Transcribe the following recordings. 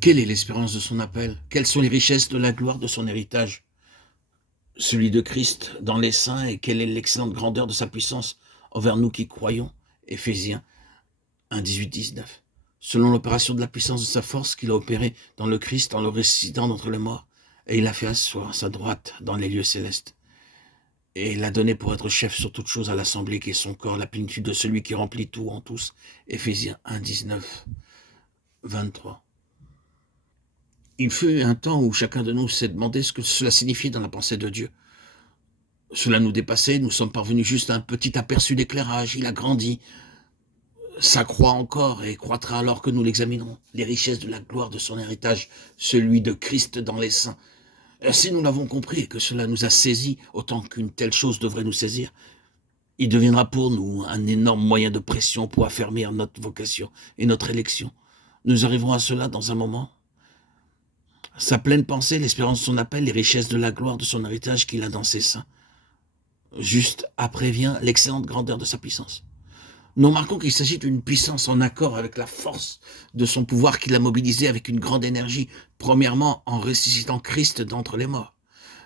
Quelle est l'espérance de son appel? Quelles sont les richesses de la gloire de son héritage? Celui de Christ dans les saints, et quelle est l'excellente grandeur de sa puissance envers nous qui croyons? Éphésiens 1, 18, 19. Selon l'opération de la puissance de sa force qu'il a opérée dans le Christ en le ressuscitant d'entre les morts, et il l'a fait asseoir à sa droite dans les lieux célestes. Et il l'a donné pour être chef sur toute chose à l'assemblée qui est son corps, la plénitude de celui qui remplit tout en tous. Éphésiens 1, 19, 23. Il fut un temps où chacun de nous s'est demandé ce que cela signifiait dans la pensée de Dieu. Cela nous dépassait, nous sommes parvenus juste à un petit aperçu d'éclairage. Il a grandi, s'accroît encore et croîtra alors que nous l'examinerons. Les richesses de la gloire de son héritage, celui de Christ dans les saints. Si nous l'avons compris et que cela nous a saisis autant qu'une telle chose devrait nous saisir, il deviendra pour nous un énorme moyen de pression pour affermir notre vocation et notre élection. Nous arriverons à cela dans un moment. Sa pleine pensée, l'espérance de son appel, les richesses de la gloire de son héritage qu'il a dans ses seins. Juste après vient l'excellente grandeur de sa puissance. Nous remarquons qu'il s'agit d'une puissance en accord avec la force de son pouvoir qu'il a mobilisé avec une grande énergie, premièrement en ressuscitant Christ d'entre les morts.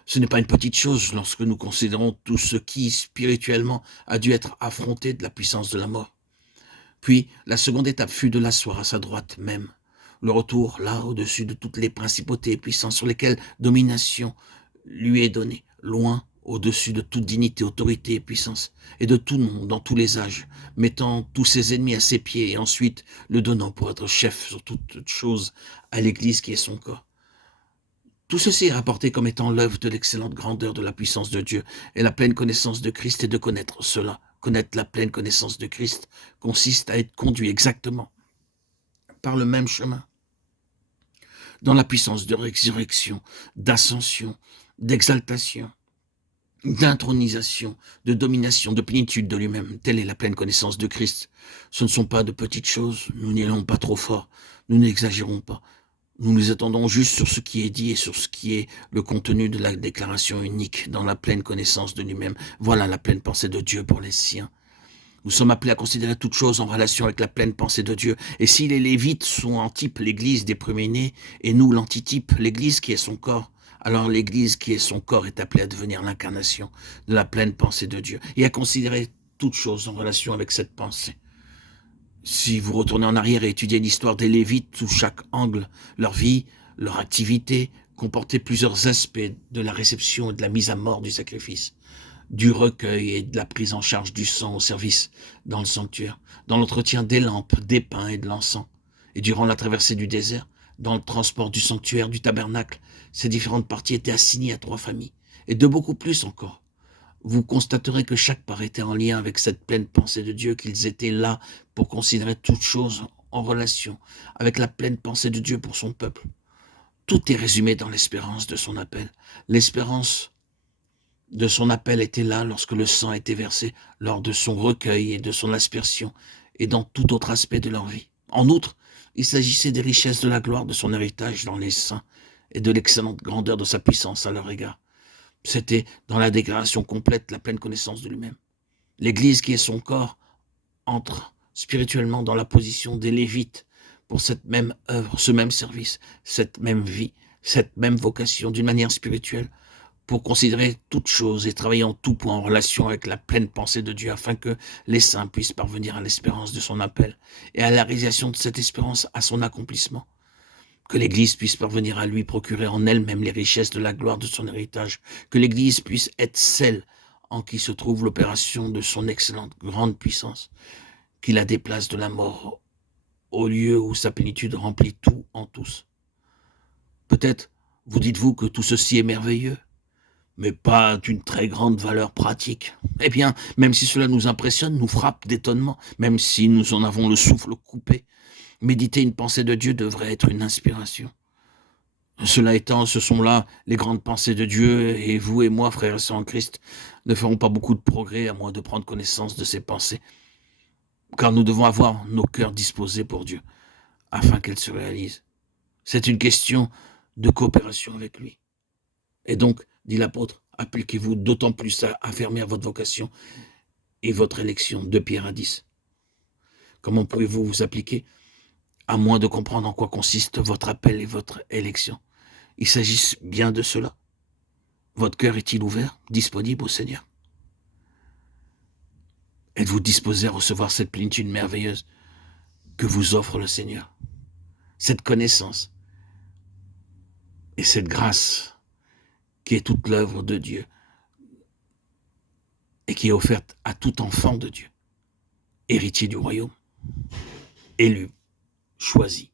Ce n'est pas une petite chose lorsque nous considérons tout ce qui, spirituellement, a dû être affronté de la puissance de la mort. Puis, la seconde étape fut de l'asseoir à sa droite même. Le retour, là, au-dessus de toutes les principautés et puissances sur lesquelles domination lui est donnée, loin au-dessus de toute dignité, autorité et puissance, et de tout nom dans tous les âges, mettant tous ses ennemis à ses pieds, et ensuite le donnant pour être chef sur toute chose à l'Église qui est son corps. Tout ceci est rapporté comme étant l'œuvre de l'excellente grandeur de la puissance de Dieu et la pleine connaissance de Christ, et de connaître cela. Connaître la pleine connaissance de Christ consiste à être conduit exactement par le même chemin, dans la puissance de résurrection, d'ascension, d'exaltation, d'intronisation, de domination, de plénitude de lui-même. Telle est la pleine connaissance de Christ. Ce ne sont pas de petites choses, nous n'y allons pas trop fort, nous n'exagérons pas. Nous nous attendons juste sur ce qui est dit et sur ce qui est le contenu de la déclaration unique dans la pleine connaissance de lui-même. Voilà la pleine pensée de Dieu pour les siens. Nous sommes appelés à considérer toutes choses en relation avec la pleine pensée de Dieu. Et si les Lévites sont en type l'église des premiers-nés, et nous l'antitype, l'église qui est son corps, alors l'église qui est son corps est appelée à devenir l'incarnation de la pleine pensée de Dieu, et à considérer toutes choses en relation avec cette pensée. Si vous retournez en arrière et étudiez l'histoire des Lévites sous chaque angle, leur vie, leur activité comportait plusieurs aspects de la réception et de la mise à mort du sacrifice, du recueil et de la prise en charge du sang au service dans le sanctuaire, dans l'entretien des lampes, des pains et de l'encens, et durant la traversée du désert, dans le transport du sanctuaire, du tabernacle. Ces différentes parties étaient assignées à 3 familles, et de beaucoup plus encore. Vous constaterez que chaque part était en lien avec cette pleine pensée de Dieu, qu'ils étaient là pour considérer toutes choses en relation avec la pleine pensée de Dieu pour son peuple. Tout est résumé dans l'espérance de son appel. L'espérance de son appel était là lorsque le sang était versé, lors de son recueil et de son aspersion, et dans tout autre aspect de leur vie. En outre, il s'agissait des richesses de la gloire de son héritage dans les saints et de l'excellente grandeur de sa puissance à leur égard. C'était dans la déclaration complète la pleine connaissance de lui-même. L'Église qui est son corps entre spirituellement dans la position des Lévites pour cette même œuvre, ce même service, cette même vie, cette même vocation d'une manière spirituelle, pour considérer toutes choses et travailler en tout point en relation avec la pleine pensée de Dieu, afin que les saints puissent parvenir à l'espérance de son appel et à la réalisation de cette espérance, à son accomplissement. Que l'Église puisse parvenir à lui procurer en elle-même les richesses de la gloire de son héritage, que l'Église puisse être celle en qui se trouve l'opération de son excellente grande puissance, qui la déplace de la mort au lieu où sa plénitude remplit tout en tous. Peut-être vous dites-vous que tout ceci est merveilleux, mais pas d'une très grande valeur pratique. Eh bien, même si cela nous impressionne, nous frappe d'étonnement, même si nous en avons le souffle coupé, méditer une pensée de Dieu devrait être une inspiration. Cela étant, ce sont là les grandes pensées de Dieu, et vous et moi, frères et sœurs en Christ, ne ferons pas beaucoup de progrès à moins de prendre connaissance de ces pensées, car nous devons avoir nos cœurs disposés pour Dieu, afin qu'elles se réalisent. C'est une question de coopération avec lui. Et donc, dit l'apôtre, appliquez-vous d'autant plus à affermir votre vocation et votre élection, 2 Pierre 10. Comment pouvez-vous vous appliquer à moins de comprendre en quoi consiste votre appel et votre élection. Il s'agit bien de cela. Votre cœur est-il ouvert, disponible au Seigneur? Êtes-vous disposé à recevoir cette plénitude merveilleuse que vous offre le Seigneur? Cette connaissance et cette grâce qui est toute l'œuvre de Dieu et qui est offerte à tout enfant de Dieu, héritier du royaume, élu, choisi.